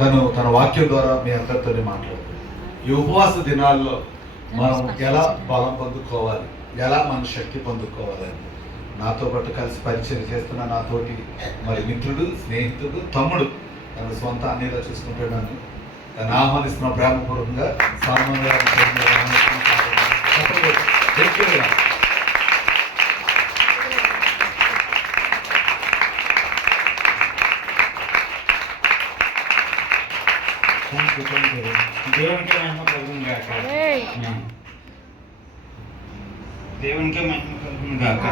తన వాక్యం ద్వారా మీ అందరితో మాట్లాడుతుంది. ఈ ఉపవాస దినాల్లో మనం ఎలా బలం పొందుకోవాలి, ఎలా మన శక్తి పొందుకోవాలని నాతో పాటు కలిసి పరిచయం చేస్తున్న నాతోటి మరి మిత్రుడు, స్నేహితుడు, తమ్ముడు, తన సొంత అన్నయ్యగా చూసుకుంటున్నాను. తను ఆహ్వానిస్తున్న ప్రేమపూర్వకంగా సాల్మన్ గారు. దేవునికే మహిమ కలుగును గాక. దేవునికే మహిమ కలుగును గాక.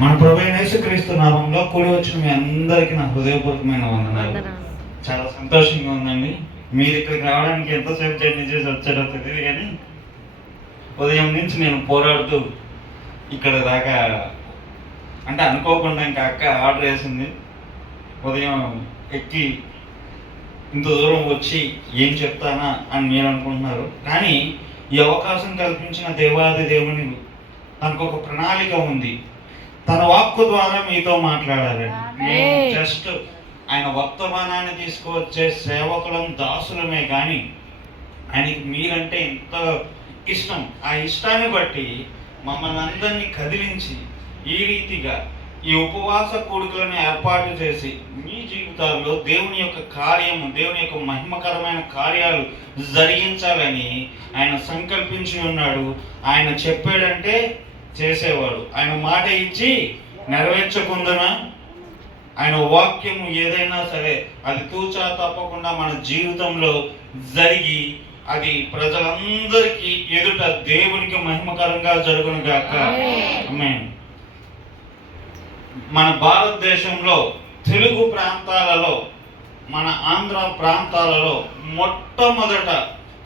మన ప్రభువైన యేసుక్రీస్తు నామంలో కూడి వచ్చిన మీ అందరికీ నా హృదయపూర్వకమైన వందనాలు. చాలా సంతోషంగా ఉందండి. మీరు ఇక్కడికి రావడానికి ఎంతసేపు జర్నీ చేసి వచ్చారో తెలియదు, కానీ ఉదయం నుంచి నేను పోరాడుతూ ఇక్కడ దాకా, అంటే అనుకోకుండా ఇంకా అక్క ఆర్డర్ వేసింది. ఉదయం ఎక్కి ఇంత దూరం వచ్చి ఏం చెప్తానా అని మీరు అనుకుంటున్నారు, కానీ ఈ అవకాశం కల్పించిన దేవాది దేవుని తనకు ఒక ప్రణాళిక ఉంది. తన వాక్కు ద్వారా మీతో మాట్లాడాలి. మేము జస్ట్ ఆయన వర్తమానాన్ని తీసుకువచ్చే సేవకులం, దాసులమే, కానీ ఆయనకి మీరంటే ఎంత ఇష్టం. ఆ ఇష్టాన్ని బట్టి మమ్మల్ని అందరినీ కదిలించి ఈ రీతిగా ఈ ఉపవాస కూడికలను ఏర్పాటు చేసి మీ జీవితాల్లో దేవుని యొక్క కార్యము, దేవుని యొక్క మహిమకరమైన కార్యాలు జరిగించాలని ఆయన సంకల్పించి ఉన్నాడు. ఆయన చెప్పాడంటే చేసేవాడు. ఆయన మాట ఇచ్చి నెరవేర్చకుందన ఆయన వాక్యము ఏదైనా సరే అది తూచా తప్పకుండా మన జీవితంలో జరిగి అది ప్రజలందరికీ ఎదుట దేవునికి మహిమకరంగా జరుగును గాక. ఆమేన్. మన భారతదేశంలో తెలుగు ప్రాంతాలలో, మన ఆంధ్ర ప్రాంతాలలో మొట్టమొదట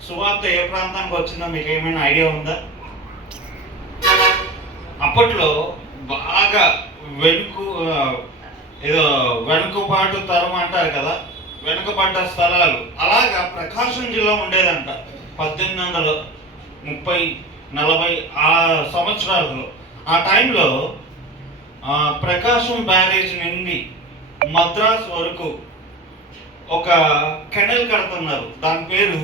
సువార్త ఏ ప్రాంతానికి వచ్చిందో మీకు ఏమైనా ఐడియా ఉందా? అప్పట్లో బాగా వెనుకబాటు తరం అంటారు కదా, వెనుకబడ్డ స్థలాలు, అలాగా ప్రకాశం జిల్లా ఉండేదంట. 1830-40 ఆ సంవత్సరాలలో, ఆ టైంలో ప్రకాశం బ్యారేజ్ నుండి మద్రాస్ వరకు ఒక కెనల్ కడుతున్నారు. దాని పేరు